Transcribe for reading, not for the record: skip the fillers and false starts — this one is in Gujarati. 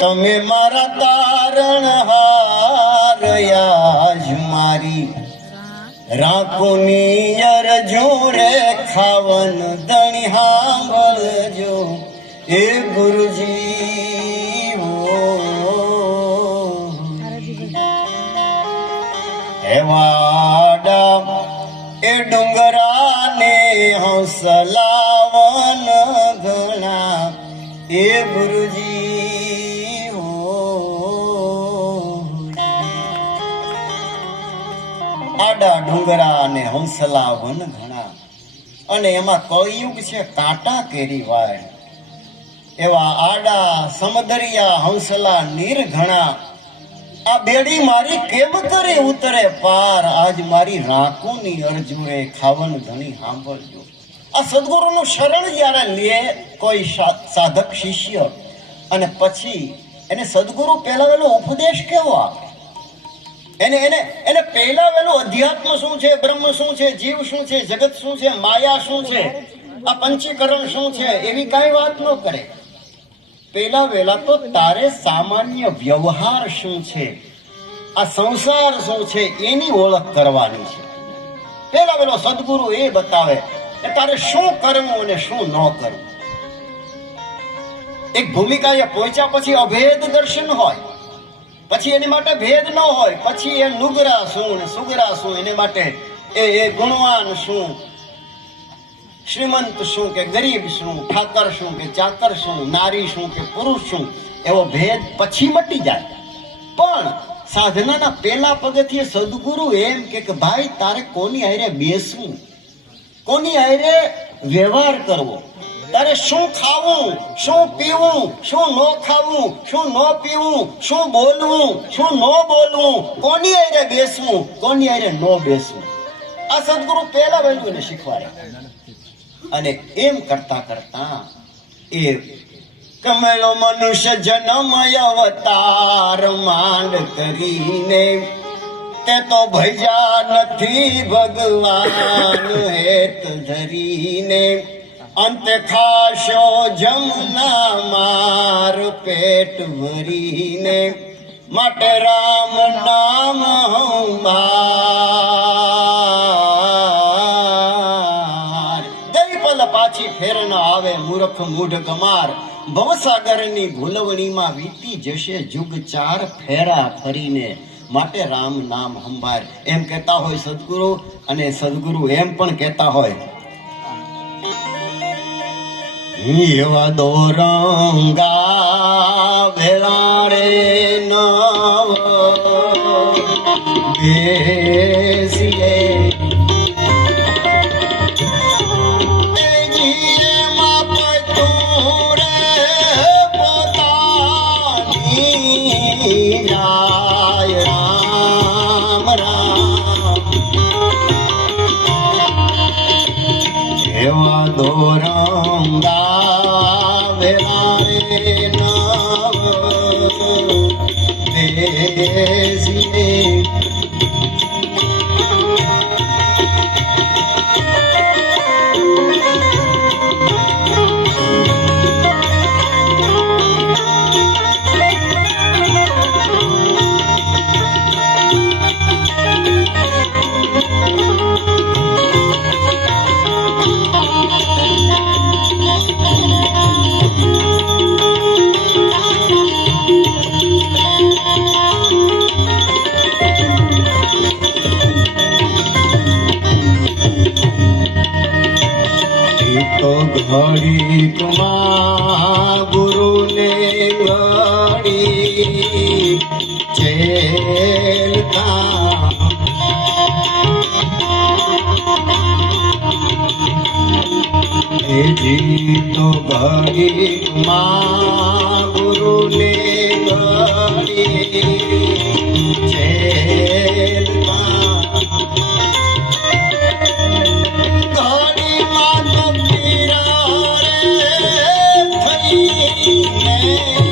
તમે મારા તારણ હારયાજ મારી રાખોની અરજુને ખાવન ધણી સાંભળજો એ ગુરુજી હેવાડા એ ડુંગરાને હંસલાવન ઘણા એ ગુરુજી આડા ડુંગરા અને હંસલા વન ઘણા અને એમાં કળિયુગ છે કાંટા કેરી વાળ એવા આડા સમદરિયા હંસલા નીર ઘણા આ બેડી મારી કેમ કરે ઉતરે પાર આજ મારી રાકુની અરજુએ ખાવન ધણી સાંભળજો આ સદગુરુનું શરણ જ્યારે લે કોઈ સાધક શિષ્ય અને પછી એને સદગુરુ પહેલા વેલો ઉપદેશ કેવો આપે એને પહેલા વેલું અધ્યાત્મ શું છે, બ્રહ્મ શું છે, જીવ શું છે, જગત શું છે, માયા શું છે, આ પંચીકરણ શું છે એવી કાંઈ વાત ન કરે. પહેલા વેલા તો તારે સામાન્ય વ્યવહાર શું છે, આ સંસાર શું છે એની ઓળખ કરવાની છે. પહેલા વેલો સદગુરુ એ બતાવે કે તારે શું કરવું અને શું ન કરવું. એક ભૂમિકાએ પહોંચ્યા પછી અભેદ દર્શન હોય, પછી એની માટે ભેદ ન હોય, પછી એ નુગરા શું ને સુગરા શું, એને માટે એ ગુણવાન શું, શ્રીમંત શું કે ગરીબ શું, ઠાકર શું કે ચાકર શું, નારી શું કે પુરુષ શું, એવો ભેદ પછી મટી જાય. પણ સાધનાના પહેલા પગથિયે સદગુરુ એમ કે ભાઈ તારે કોની હારે બેસવું, કોની હારે વ્યવહાર કરવો, તારે શું ખાવું, શું પીવું, શું ન ખાવું, શું ન પીવું, શું બોલવું, શું ન બોલવું, કોની હારે બેસવું, કોની હારે ન બેસવું, આ સદગુરુ પહેલા વહેલું એને શીખવાડે. અને એમ કરતા કરતા એ કમેલો મનુષ્ય જન્મ અવતાર માંડ કરીને તે તો ભૈજા નથી ભગવાન હેત ધરીને અંતે ખાશો જમના માર પેટ ભરીને માટે રામ નામ હંબાર દઈ પલ પાછી ફેર ન આવે મૂર્ખ મૂઢ કમાર ભવસાગરની ભૂલવણીમાં વીતી જશે જુગ ચાર ફેરા ફરીને માટે રામ નામ હંબાર એમ કહેતા હોય સદગુરુ. અને સદગુરુ એમ પણ કહેતા હોય એવા દોરંગા ભેળારે નવ બેસીએ દોરંગા વેલારે નવ બેસીએ ઘડી કુમા ગુરુને ઘડી ચેલતા જી તો ઘડી કુમા ગુરુને ઘડી ચેલતા ઘડી માં તો પીરા રે થઈ